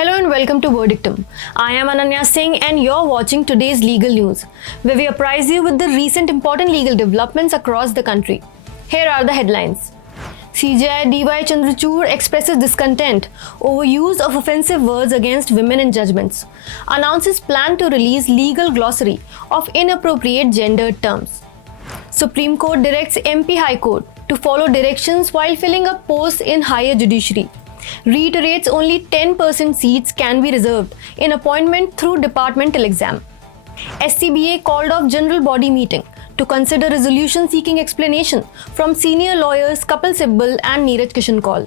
Hello and welcome to Verdictum. I am Ananya Singh and you're watching today's legal news, where we apprise you with the recent important legal developments across the country. Here are the headlines. CJI DY Chandrachud expresses discontent over use of offensive words against women in judgments, announces plan to release legal glossary of inappropriate gendered terms. Supreme Court directs MP High Court to follow directions while filling up posts in higher judiciary. Reiterates only 10% seats can be reserved in appointment through departmental exam. SCBA called off general body meeting to consider resolution seeking explanation from senior lawyers Kapil Sibal and Neeraj Kishan Kaul.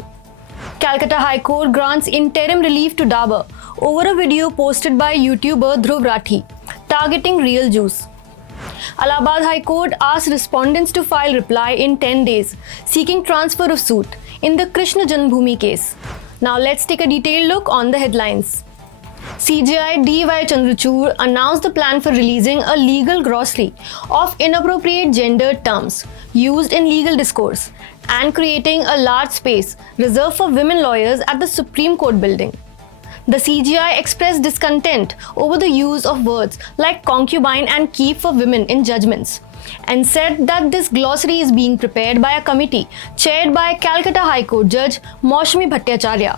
Calcutta High Court grants interim relief to Dabur over a video posted by YouTuber Dhruv Rathi targeting real juice. Allahabad High Court asked respondents to file reply in 10 days seeking transfer of suit in the Krishna Janmabhoomi case. Now let's take a detailed look on the headlines. CJI DY Chandrachud announced the plan for releasing a legal glossary of inappropriate gendered terms used in legal discourse and creating a large space reserved for women lawyers at the Supreme Court building. The CJI expressed discontent over the use of words like concubine and keep for women in judgments and said that this glossary is being prepared by a committee chaired by Calcutta High Court Judge Maushami Bhattacharya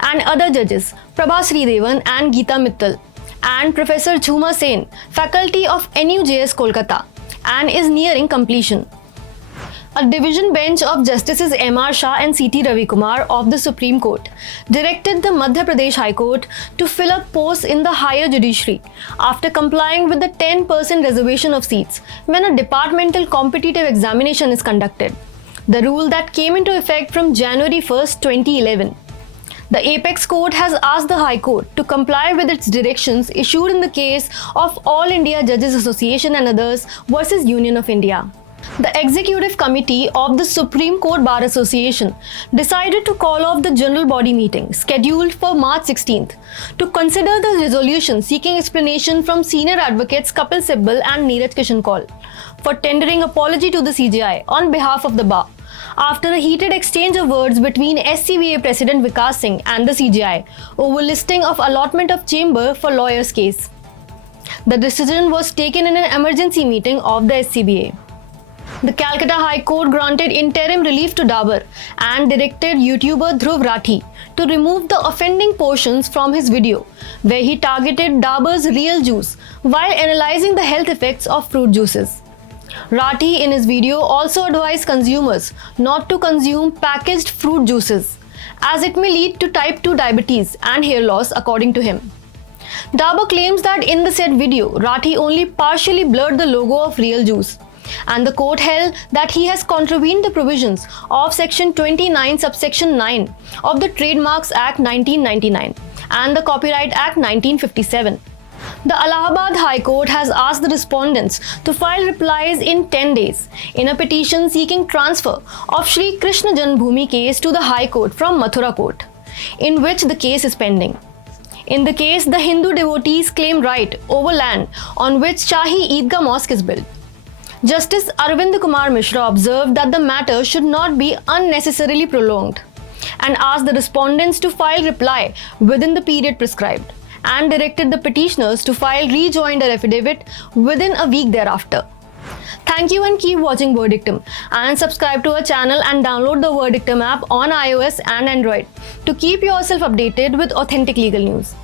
and other judges Prabha Sridevan and Geeta Mittal and Professor Jhuma Sen, faculty of NUJS Kolkata, and is nearing completion. A division bench of Justices M.R. Shah and C.T. Ravikumar of the Supreme Court directed the Madhya Pradesh High Court to fill up posts in the higher judiciary after complying with the 10% reservation of seats when a departmental competitive examination is conducted, the rule that came into effect from January 1, 2011. The Apex Court has asked the High Court to comply with its directions issued in the case of All India Judges Association and others versus Union of India. The Executive Committee of the Supreme Court Bar Association decided to call off the general body meeting scheduled for March 16th to consider the resolution seeking explanation from senior advocates Kapil Sibal and Neeraj Kishan Kaul for tendering apology to the CJI on behalf of the bar after a heated exchange of words between SCBA President Vikas Singh and the CJI over listing of allotment of chamber for lawyers' case. The decision was taken in an emergency meeting of the SCBA. The Calcutta High Court granted interim relief to Dabur and directed YouTuber Dhruv Rathi to remove the offending portions from his video, where he targeted Dabur's real juice while analyzing the health effects of fruit juices. Rathi in his video also advised consumers not to consume packaged fruit juices, as it may lead to type 2 diabetes and hair loss, according to him. Dabur claims that in the said video, Rathi only partially blurred the logo of real juice, and the court held that he has contravened the provisions of Section 29 subsection 9 of the Trademarks Act 1999 and the Copyright Act 1957. The Allahabad High Court has asked the respondents to file replies in 10 days in a petition seeking transfer of Shri Krishna Janmabhoomi case to the High Court from Mathura Court, in which the case is pending. In the case, the Hindu devotees claim right over land on which Shahi Eidgah Mosque is built. Justice Arvind Kumar Mishra observed that the matter should not be unnecessarily prolonged and asked the respondents to file reply within the period prescribed and directed the petitioners to file rejoinder affidavit within a week thereafter. Thank you and keep watching Verdictum and subscribe to our channel and download the Verdictum app on iOS and Android to keep yourself updated with authentic legal news.